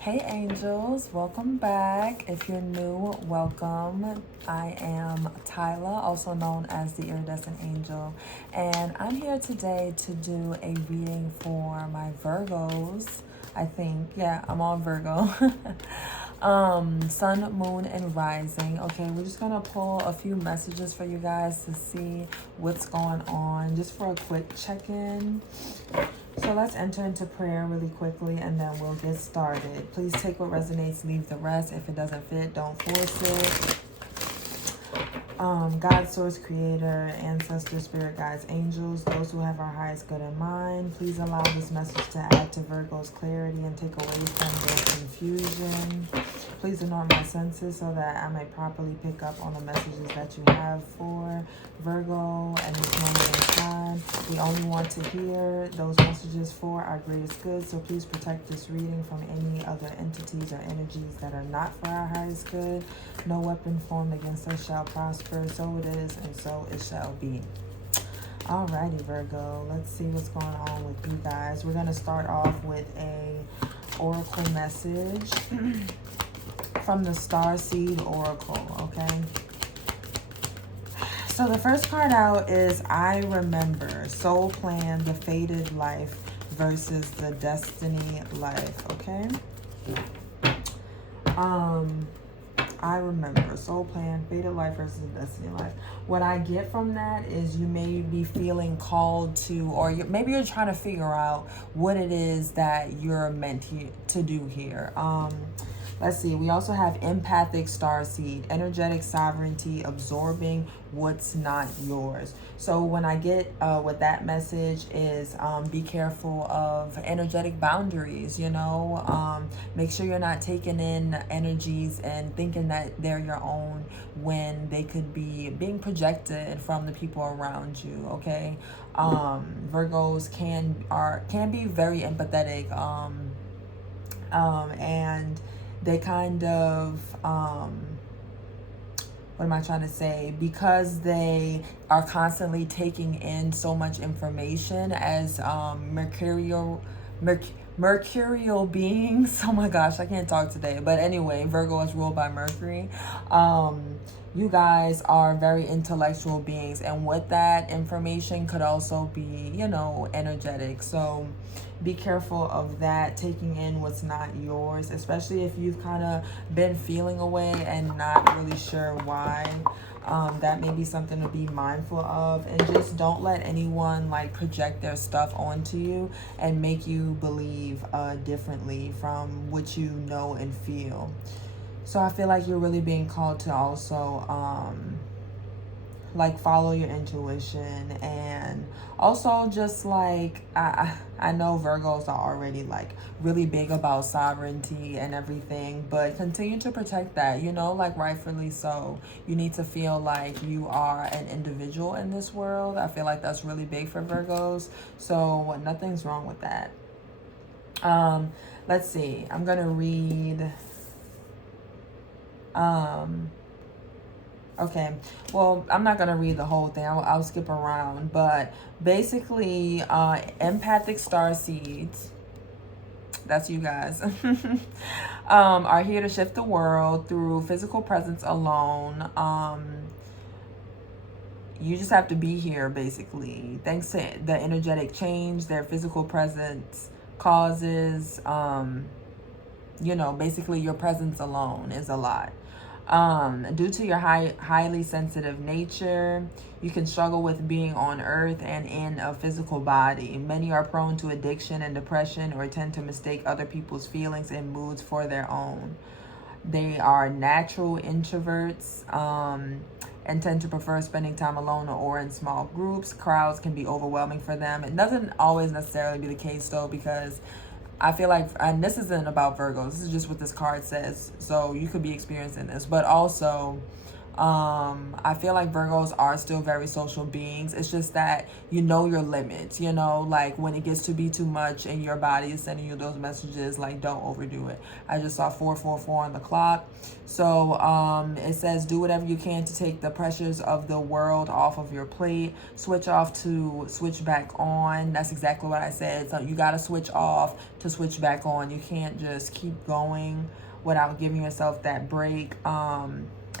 Hey angels, welcome back. If you're new, welcome. I am Tyla, also known as the Iridescent Angel, and I'm here today to do a reading for my Virgos. I think, yeah, I'm on Virgo. Sun, moon, and rising. Okay, we're just gonna pull a few messages for you guys to see what's going on, just for a quick check-in. So let's enter into prayer really quickly and then we'll get started. Please take what resonates, leave the rest. If it doesn't fit, don't force it. God, source, creator, ancestors, spirit guides, angels, those who have our highest good in mind, please allow this message to add to Virgo's clarity and take away from their confusion. Please anoint my senses so that I may properly pick up on the messages that you have for Virgo at this moment in time. We only want to hear those messages for our greatest good, so please protect this reading from any other entities or energies that are not for our highest good. No weapon formed against us shall prosper. So it is, and so it shall be. Alrighty, Virgo. Let's see what's going on with you guys. We're going to start off with a oracle message from the Starseed Oracle, okay? So the first card out is I Remember, Soul Plan, the Fated Life versus the Destiny Life, okay? I remember, soul plan, fated life versus destiny life. What I get from that is you may be feeling called to, or maybe you're trying to figure out what it is that you're meant to do here. Let's see, we also have empathic starseed, energetic sovereignty, absorbing what's not yours. So when I get what that message is, be careful of energetic boundaries, you know. Make sure you're not taking in energies and thinking that they're your own when they could be being projected from the people around you, okay? Virgos can be very empathetic, and they kind of, what am I trying to say? Because they are constantly taking in so much information as mercurial beings. Oh my gosh, I can't talk today. But anyway, Virgo is ruled by Mercury. You guys are very intellectual beings, and with that information could also be, you know, energetic. So be careful of that, taking in what's not yours, especially if you've kind of been feeling away and not really sure why. That may be something to be mindful of, and just don't let anyone like project their stuff onto you and make you believe differently from what you know and feel. So I feel like you're really being called to also like follow your intuition, and also just like I know Virgos are already like really big about sovereignty and everything, but continue to protect that, you know, like rightfully so. You need to feel like you are an individual in this world. I feel like that's really big for Virgos, so nothing's wrong with that. Let's see, I'm gonna read okay, well, I'm not gonna read the whole thing. I'll skip around, but basically, empathic starseeds, that's you guys, are here to shift the world through physical presence alone. You just have to be here, basically. Thanks to the energetic change their physical presence causes, you know, basically your presence alone is a lot. Due to your highly sensitive nature, you can struggle with being on earth and in a physical body. Many are prone to addiction and depression, or tend to mistake other people's feelings and moods for their own. They are natural introverts, and tend to prefer spending time alone or in small groups. Crowds can be overwhelming for them. It doesn't always necessarily be the case though, because I feel like, and this isn't about Virgos, this is just what this card says, so you could be experiencing this, but also I feel like Virgos are still very social beings. It's just that you know your limits, you know, like when it gets to be too much and your body is sending you those messages, like don't overdo it. I just saw 444 on the clock. So it says do whatever you can to take the pressures of the world off of your plate. Switch off to switch back on. That's exactly what I said. So you got to switch off to switch back on. You can't just keep going without giving yourself that break.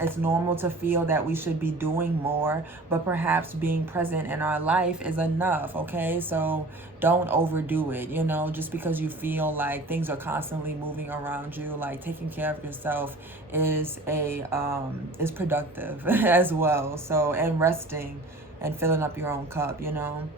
It's normal to feel that we should be doing more, but perhaps being present in our life is enough, okay? So don't overdo it, you know, just because you feel like things are constantly moving around you, like taking care of yourself is is productive as well. So, and resting and filling up your own cup, you know.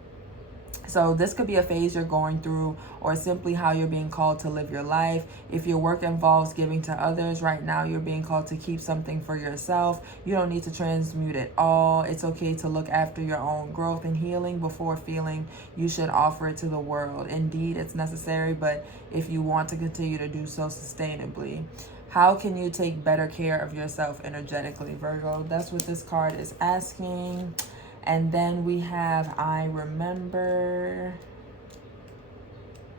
So this could be a phase you're going through, or simply how you're being called to live your life. If your work involves giving to others, right now you're being called to keep something for yourself. You don't need to transmute it all. It's okay to look after your own growth and healing before feeling you should offer it to the world. Indeed, it's necessary, but if you want to continue to do so sustainably. How can you take better care of yourself energetically, Virgo? That's what this card is asking. And then we have I remember.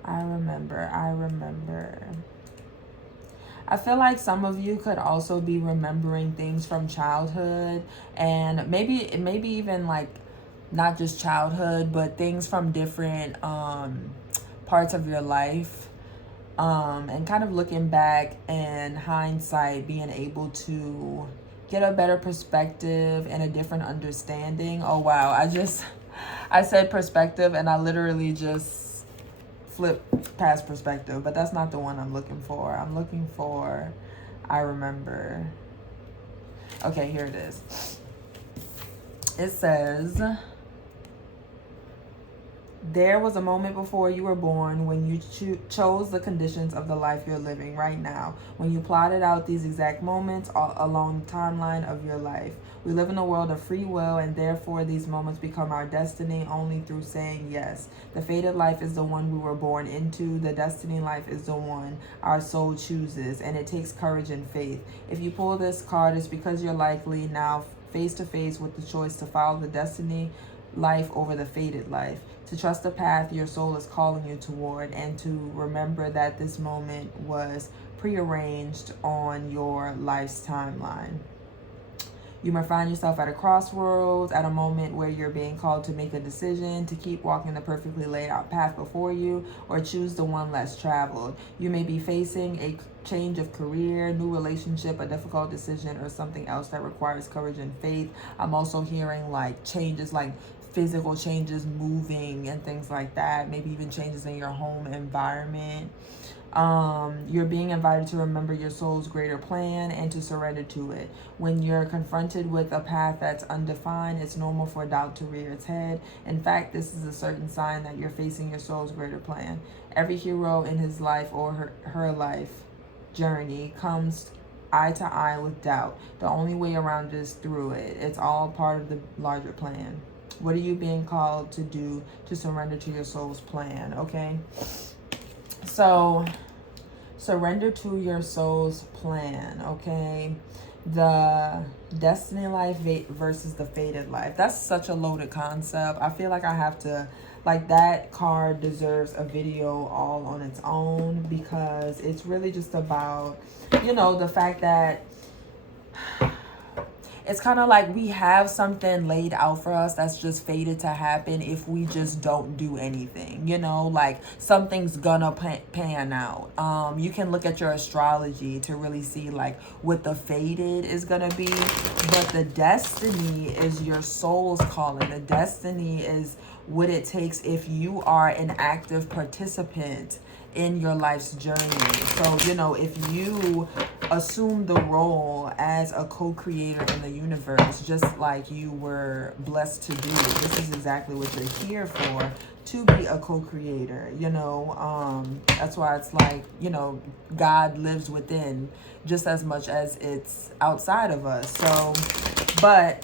I feel like some of you could also be remembering things from childhood, and maybe even like not just childhood, but things from different parts of your life. And kind of looking back in hindsight, being able to get a better perspective and a different understanding. Oh wow, I said perspective and I literally just flipped past perspective, but that's not the one I'm looking for. I'm looking for I remember. Okay, here it is. It says, there was a moment before you were born when you chose the conditions of the life you're living right now. When you plotted out these exact moments along the timeline of your life. We live in a world of free will, and therefore these moments become our destiny only through saying yes. The fated life is the one we were born into. The destiny life is the one our soul chooses, and it takes courage and faith. If you pull this card, it's because you're likely now face to face with the choice to follow the destiny life over the fated life, to trust the path your soul is calling you toward, and to remember that this moment was prearranged on your life's timeline. You may find yourself at a crossroads, at a moment where you're being called to make a decision, to keep walking the perfectly laid out path before you, or choose the one less traveled. You may be facing a change of career, new relationship, a difficult decision, or something else that requires courage and faith. I'm also hearing like changes, like physical changes, moving and things like that. Maybe even changes in your home environment. You're being invited to remember your soul's greater plan and to surrender to it. When you're confronted with a path that's undefined, it's normal for doubt to rear its head. In fact, this is a certain sign that you're facing your soul's greater plan. Every hero in his life or her life journey comes eye to eye with doubt. The only way around is through it. It's all part of the larger plan. What are you being called to do to surrender to your soul's plan? Okay. So surrender to your soul's plan, okay? The destiny life versus the fated life. That's such a loaded concept. I feel like I have to, like, that card deserves a video all on its own, because it's really just about, you know, the fact that it's kind of like we have something laid out for us that's just fated to happen if we just don't do anything, you know, like something's gonna pan out. You can look at your astrology to really see like what the fated is gonna be, but the destiny is your soul's calling. The destiny is what it takes if you are an active participant in your life's journey. So, you know, if you assume the role as a co-creator in the universe, just like you were blessed to do, this is exactly what you're here for, to be a co-creator, you know. That's why it's like, you know, God lives within just as much as it's outside of us. So, but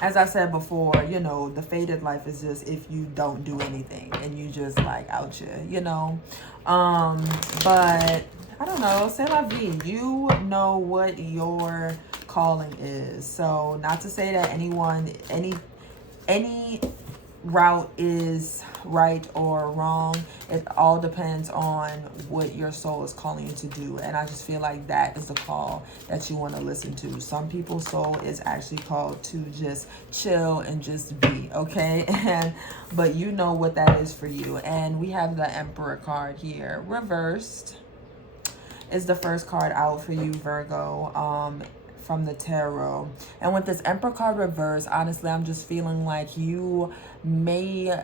as I said before, you know, the fated life is just if you don't do anything and you just like out here, you know. But I don't know, c'est la vie. You know what your calling is. So not to say that any route is right or wrong. It all depends on what your soul is calling you to do. And I just feel like that is the call that you want to listen to. Some people's soul is actually called to just chill and just be, okay? But you know what that is for you. And we have the Emperor card here reversed. Is the first card out for you, Virgo, from the tarot. And with this Emperor card reversed, honestly, I'm just feeling like you may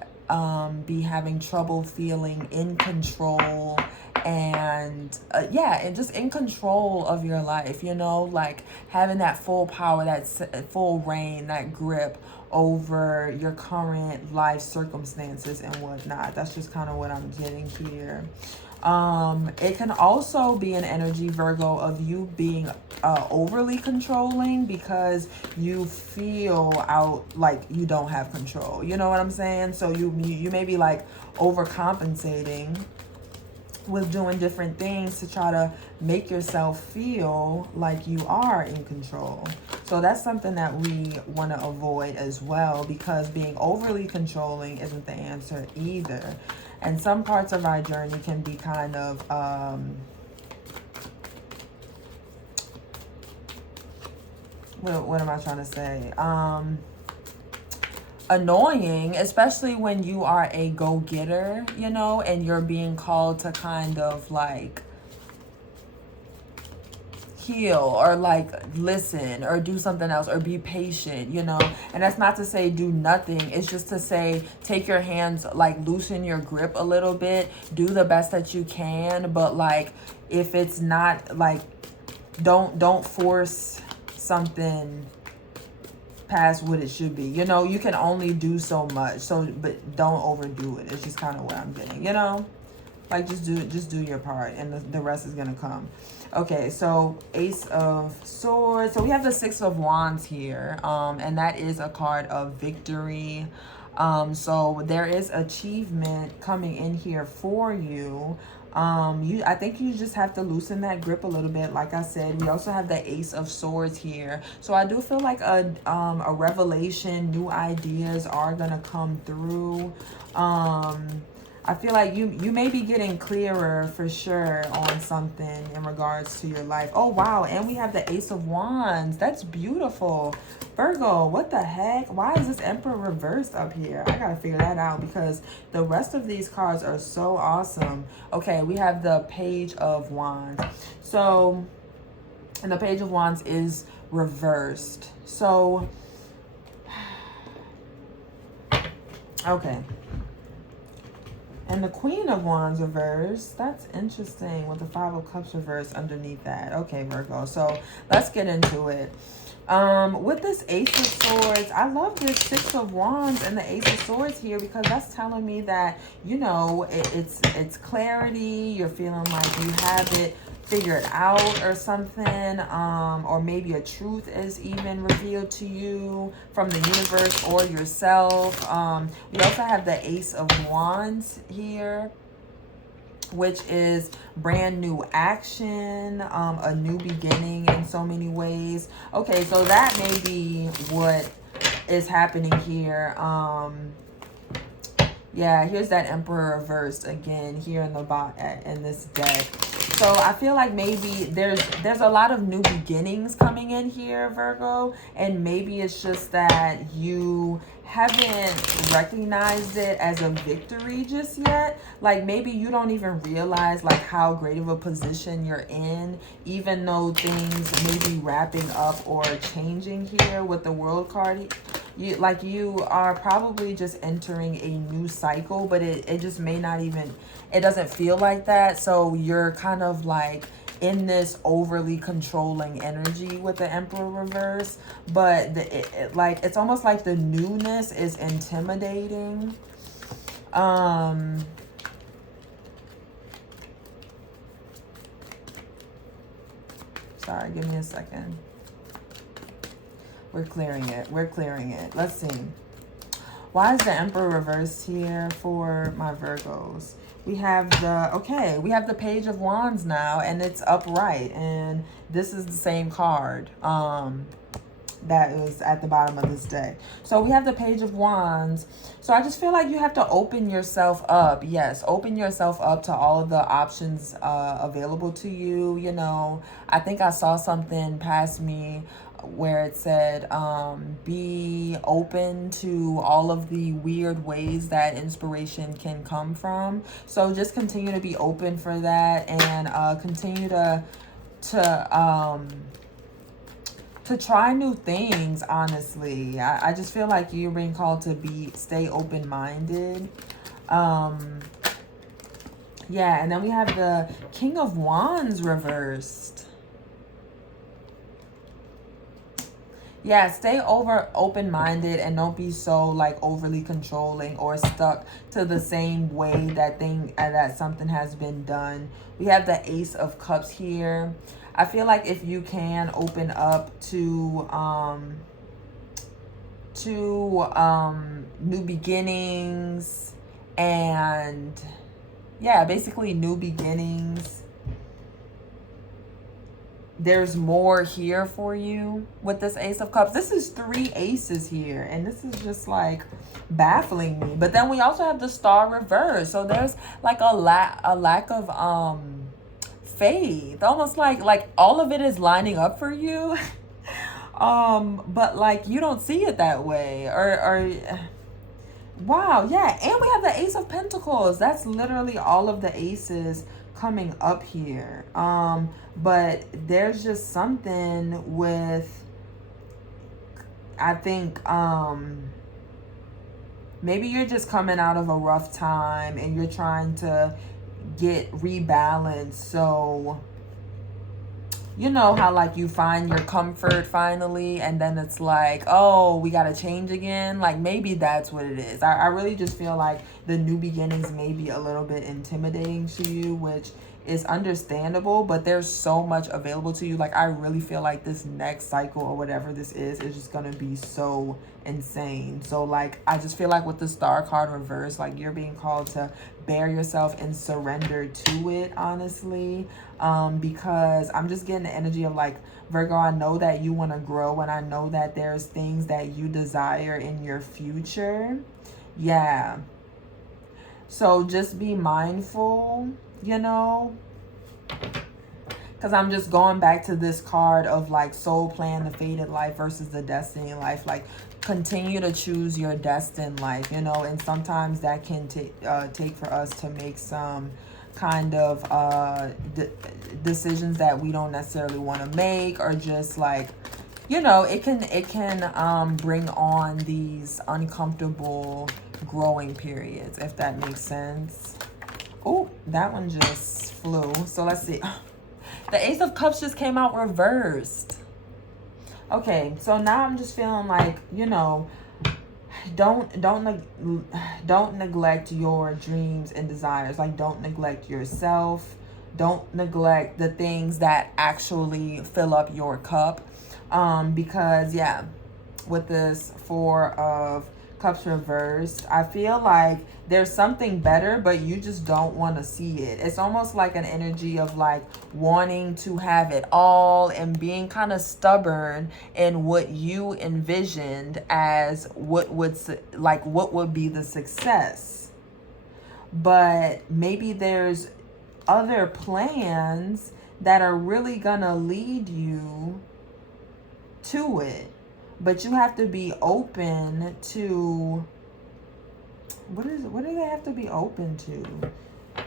be having trouble feeling in control and and just in control of your life, you know, like having that full power, that full reign, that grip over your current life circumstances and whatnot. That's just kind of what I'm getting here. It can also be an energy, Virgo, of you being overly controlling because you feel out like you don't have control. You know what I'm saying? So you may be like overcompensating with doing different things to try to make yourself feel like you are in control. So that's something that we want to avoid as well, because being overly controlling isn't the answer either. And some parts of our journey can be kind of what am I trying to say? Annoying, especially when you are a go-getter, you know, and you're being called to kind of like heal or like listen or do something else or be patient, you know. And that's not to say do nothing. It's just to say take your hands, like loosen your grip a little bit, do the best that you can. But like if it's not like, don't force something past what it should be, you know. You can only do so much, so but don't overdo it. It's just kind of what I'm getting, you know. Like just do your part, and the rest is gonna come. Okay, so Ace of Swords. So we have the Six of Wands here, and that is a card of victory. So there is achievement coming in here for you. I think you just have to loosen that grip a little bit. Like I said, we also have the Ace of Swords here. So I do feel like a revelation, new ideas are gonna come through. I feel like you may be getting clearer for sure on something in regards to your life. Oh, wow. And we have the Ace of Wands. That's beautiful. Virgo, what the heck? Why is this Emperor reversed up here? I got to figure that out because the rest of these cards are so awesome. Okay, we have the Page of Wands. So, and the Page of Wands is reversed. So, okay. And the Queen of Wands reversed. That's interesting with the Five of Cups reversed underneath that. Okay, Virgo. So let's get into it. With this Ace of Swords, I love this Six of Wands and the Ace of Swords here because that's telling me that, you know, it's clarity. You're feeling like you have it figured out or something, or maybe a truth is even revealed to you from the universe or yourself. We also have the Ace of Wands here, which is brand new action, a new beginning in so many ways. Okay, so that may be what is happening here. Yeah, here's that Emperor reversed again here in in this deck. So I feel like maybe there's a lot of new beginnings coming in here, Virgo, and maybe it's just that you haven't recognized it as a victory just yet. Like maybe you don't even realize like how great of a position you're in, even though things may be wrapping up or changing here with the World card. You are probably just entering a new cycle, but it just may not even, it doesn't feel like that. So you're kind of like in this overly controlling energy with the Emperor reverse, but it's almost like the newness is intimidating. Sorry, give me a second. We're clearing it. Let's see. Why is the Emperor reversed here for my Virgos? We have we have the Page of Wands now, and it's upright, and this is the same card that is at the bottom of this deck. So we have the Page of Wands. So I just feel like you have to open yourself up. Yes, open yourself up to all of the options available to you. You know, I think I saw something past me where it said be open to all of the weird ways that inspiration can come from. So just continue to be open for that, and continue to try new things. Honestly, I just feel like you're being called to stay open-minded. Yeah, and then we have the King of Wands reversed. Yeah, stay open-minded, and don't be so like overly controlling or stuck to the same way that something has been done. We have the Ace of Cups here. I feel like if you can open up to new beginnings, and yeah, basically new beginnings. There's more here for you with this Ace of Cups. This is 3 aces here, and this is just like baffling me. But then we also have the Star reverse. So there's like a lack of faith. Almost like all of it is lining up for you. But like you don't see it that way. Or wow, yeah. And we have the Ace of Pentacles. That's literally all of the aces coming up here. But there's just something with, I think, maybe you're just coming out of a rough time and you're trying to get rebalanced. So you know how like you find your comfort finally, and then it's like, oh, we gotta change again. Like maybe that's what it is. I really just feel like the new beginnings may be a little bit intimidating to you, which is understandable, but there's so much available to you. Like I really feel like this next cycle or whatever this is just gonna be so insane. So like I just feel like with the Star card reverse, like you're being called to bear yourself and surrender to it, honestly. Because I'm just getting the energy of like, Virgo, I know that you want to grow, and I know that there's things that you desire in your future. Yeah. So just be mindful, you know, because I'm just going back to this card of like soul plan, the fated life versus the destiny life. Like continue to choose your destined life, you know, and sometimes that can take for us to make some kind of decisions that we don't necessarily want to make, or just like, you know, it can bring on these uncomfortable growing periods, if that makes sense. Oh, that one just flew. So let's see. The Ace of Cups just came out reversed. Okay, so now I'm just feeling like, you know, don't neglect your dreams and desires. Like don't neglect yourself. Don't neglect the things that actually fill up your cup. Because yeah, with this Four of Cups reversed, I feel like there's something better, but you just don't want to see it. It's almost like an energy of like wanting to have it all and being kind of stubborn in what you envisioned as what would be the success. But maybe there's other plans that are really gonna lead you to it. But you have to be open to, what do they have to be open to?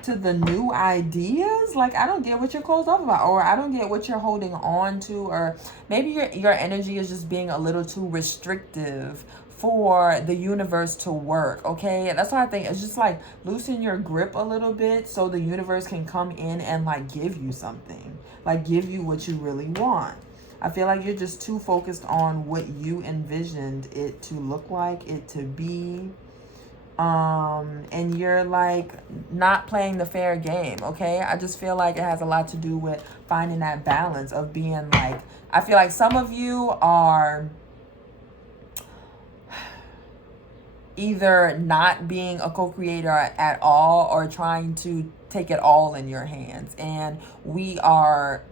To the new ideas? Like, I don't get what you're closed off about, or I don't get what you're holding on to, or maybe your energy is just being a little too restrictive for the universe to work, okay? That's why I think it's just like loosen your grip a little bit so the universe can come in and like give you something, like give you what you really want. I feel like you're just too focused on what you envisioned it to look like, it to be. And you're like not playing the fair game, okay? I just feel like it has a lot to do with finding that balance of being like, I feel like some of you are either not being a co-creator at all or trying to take it all in your hands. And we are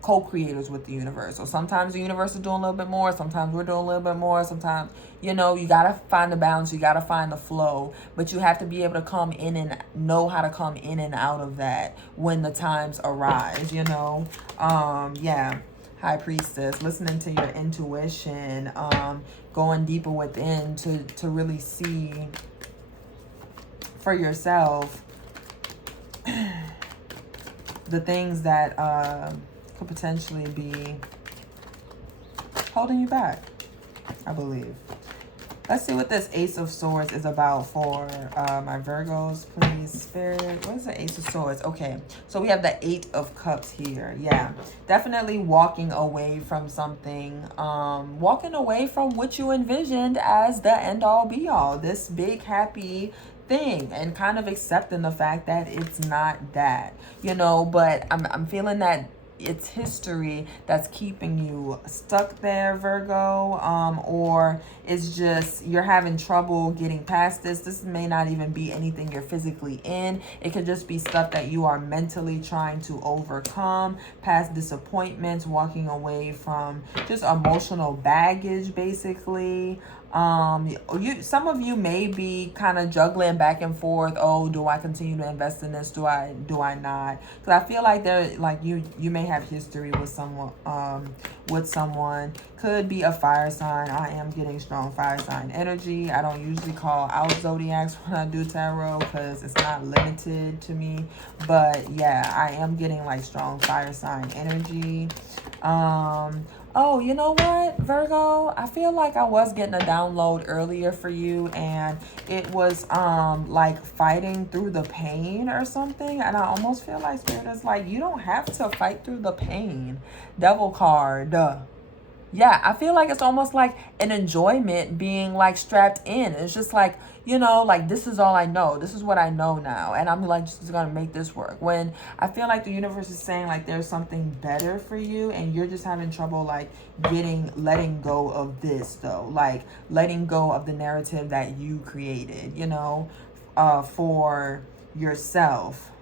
co-creators with the universe. So sometimes the universe is doing a little bit more, sometimes we're doing a little bit more, sometimes, you know, you got to find the balance, you got to find the flow, but you have to be able to come in and know how to come in and out of that when the times arise, you know. Yeah. High Priestess, listening to your intuition, going deeper within to really see for yourself the things that could potentially be holding you back, I believe. Let's see what this Ace of Swords is about for my Virgos, please, Spirit. What is the Ace of Swords? Okay, so we have the 8 of Cups here. Yeah, definitely walking away from something. Walking away from what you envisioned as the end-all, be-all. This big, happy thing. And kind of accepting the fact that it's not that. You know, but I'm feeling that it's history that's keeping you stuck there, Virgo, or it's just you're having trouble getting past this. This may not even be anything you're physically in. It could just be stuff that you are mentally trying to overcome, past disappointments, walking away from just emotional baggage, basically. Some of you may be kind of juggling back and forth. Oh, do I continue to invest in this? Do I not? Because I feel like you may have history with someone. Could be a fire sign. I am getting strong fire sign energy. I don't usually call out zodiacs when I do tarot because it's not limited to me, but yeah, I am getting like strong fire sign energy. Oh, you know what, Virgo? I feel like I was getting a download earlier for you, and it was like fighting through the pain or something. And I almost feel like Spirit is like, you don't have to fight through the pain. Devil card. Yeah, I feel like it's almost like an enjoyment being like strapped in. It's just like, you know, like this is all I know. This is what I know now. And I'm like, just gonna make this work. When I feel like the universe is saying like there's something better for you and you're just having trouble like letting go of this though. Like letting go of the narrative that you created, you know, for yourself.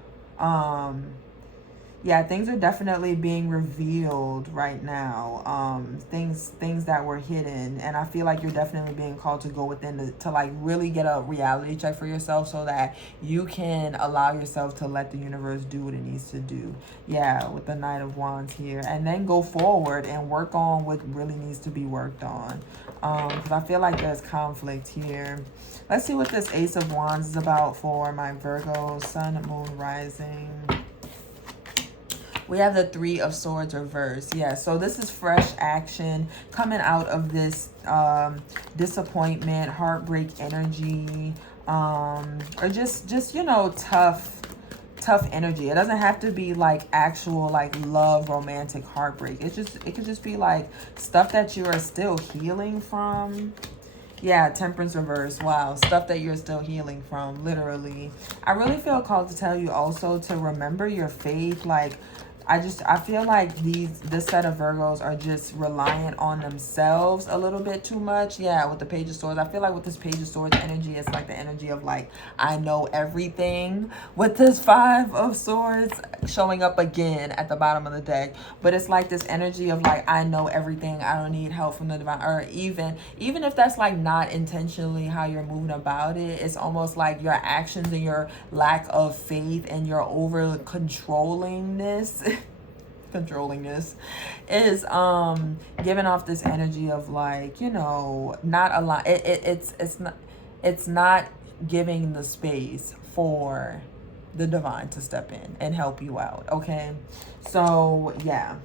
Yeah, things are definitely being revealed right now. Things that were hidden, and I feel like you're definitely being called to go within to like really get a reality check for yourself so that you can allow yourself to let the universe do what it needs to do. Yeah, with the Knight of Wands here, and then go forward and work on what really needs to be worked on. Because I feel like there's conflict here. Let's see what this Ace of Wands is about for my Virgo, Sun, Moon, Rising. We have the 3 of Swords reversed. Yeah, so this is fresh action coming out of this disappointment, heartbreak energy, or just you know, tough energy. It doesn't have to be like actual like love, romantic heartbreak. It could just be like stuff that you are still healing from. Yeah, Temperance reverse. Wow, stuff that you're still healing from, literally. I really feel called to tell you also to remember your faith. Like, I feel like this set of Virgos are just reliant on themselves a little bit too much. Yeah, with the Page of Swords. I feel like with this Page of Swords energy, it's like the energy of like, I know everything. With this 5 of Swords showing up again at the bottom of the deck. But it's like this energy of like, I know everything. I don't need help from the divine. Or even if that's like not intentionally how you're moving about it, it's almost like your actions and your lack of faith and your over controllingness is giving off this energy of like, you know, not a lot. It's not giving the space for the divine to step in and help you out. Okay, so yeah,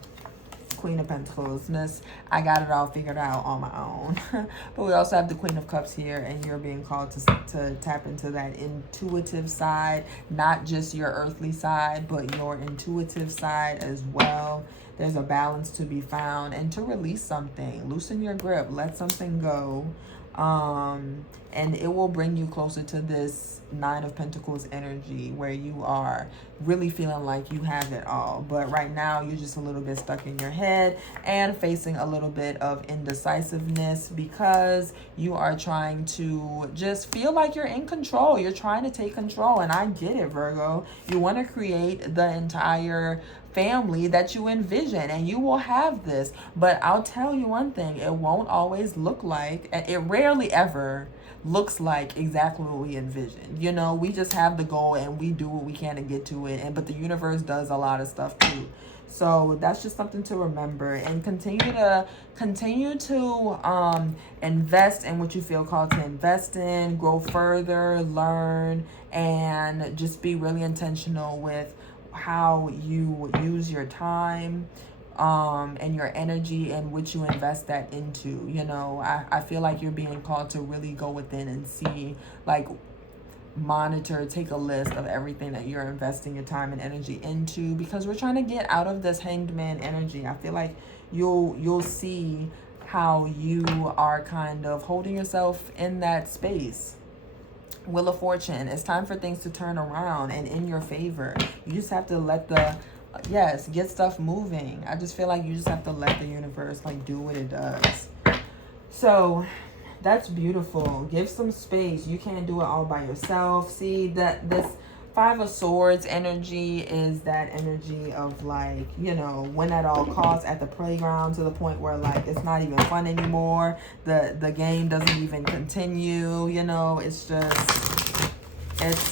Queen of Pentacles. Miss, I got it all figured out on my own. But we also have the Queen of Cups here, and you're being called to tap into that intuitive side, not just your earthly side, but your intuitive side as well. There's a balance to be found, and to release something, loosen your grip, let something go. and it will bring you closer to this Nine of Pentacles energy where you are really feeling like you have it all. But right now you're just a little bit stuck in your head and facing a little bit of indecisiveness because you are trying to just feel like you're in control. You're trying to take control, and I get it, Virgo. You want to create the entire family that you envision, and you will have this. But I'll tell you one thing, it won't always look like, it rarely ever looks like exactly what we envision. You know, we just have the goal and we do what we can to get to it, and but the universe does a lot of stuff too. So that's just something to remember, and continue to invest in what you feel called to invest in, grow further, learn, and just be really intentional with how you use your time and your energy and what you invest that into. You know, I feel like you're being called to really go within and see, like, monitor, take a list of everything that you're investing your time and energy into, because we're trying to get out of this hanged man energy. I feel like you'll see how you are kind of holding yourself in that space. Wheel of Fortune, it's time for things to turn around and in your favor. You just have to let get stuff moving. I just feel like you just have to let the universe like do what it does. So that's beautiful. Give some space. You can't do it all by yourself. See, that this Five of Swords energy is that energy of, like, you know, win at all costs at the playground, to the point where, like, it's not even fun anymore. The game doesn't even continue, you know. It's just, it's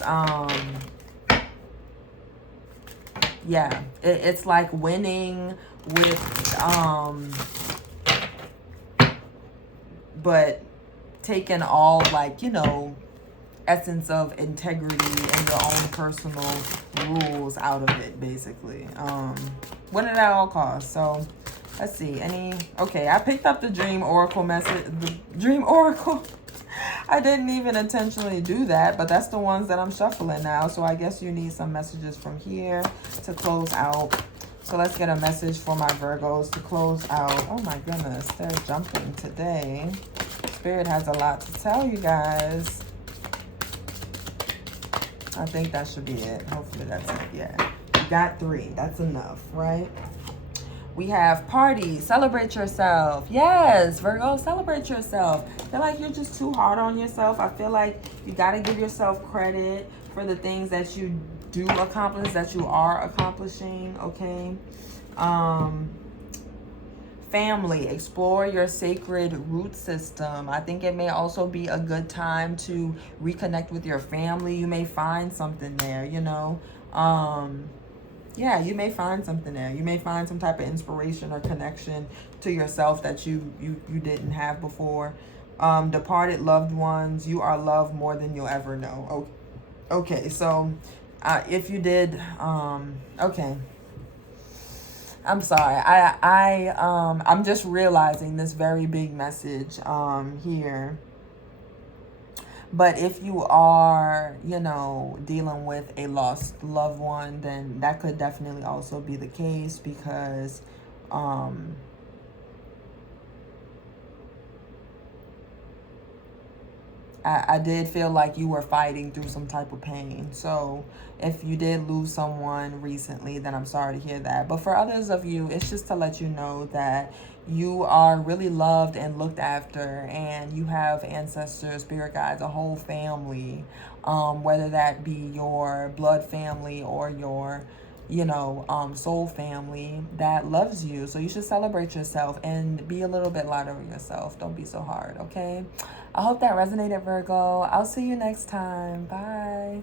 yeah, it's like winning with but taking all, like, you know, essence of integrity and your own personal rules out of it, basically. Winning at all costs. So let's see, okay, I picked up the Dream Oracle message, the Dream Oracle. I didn't even intentionally do that, but that's the ones that I'm shuffling now. So I guess you need some messages from here to close out. So let's get a message for my Virgos to close out. Oh my goodness, they're jumping today. Spirit has a lot to tell you guys. I think that should be it. Hopefully that's it. Yeah. You got 3. That's enough, right? We have party. Celebrate yourself. Yes, Virgo, celebrate yourself. I feel like you're just too hard on yourself. I feel like you got to give yourself credit for the things that you do accomplish, that you are accomplishing, okay? Family, explore your sacred root system. I think it may also be a good time to reconnect with your family. You may find something there, you know. Yeah, you may find something there. You may find some type of inspiration or connection to yourself that you didn't have before. Departed loved ones, you are loved more than you'll ever know. Okay, so if you did, okay. I'm sorry. I'm just realizing this very big message here. But if you are, you know, dealing with a lost loved one, then that could definitely also be the case, because I did feel like you were fighting through some type of pain. So if you did lose someone recently, then I'm sorry to hear that. But for others of you, it's just to let you know that you are really loved and looked after, and you have ancestors, spirit guides, a whole family, whether that be your blood family or your, you know, soul family that loves you. So you should celebrate yourself and be a little bit lighter on yourself. Don't be so hard, okay? I hope that resonated, Virgo. I'll see you next time. Bye.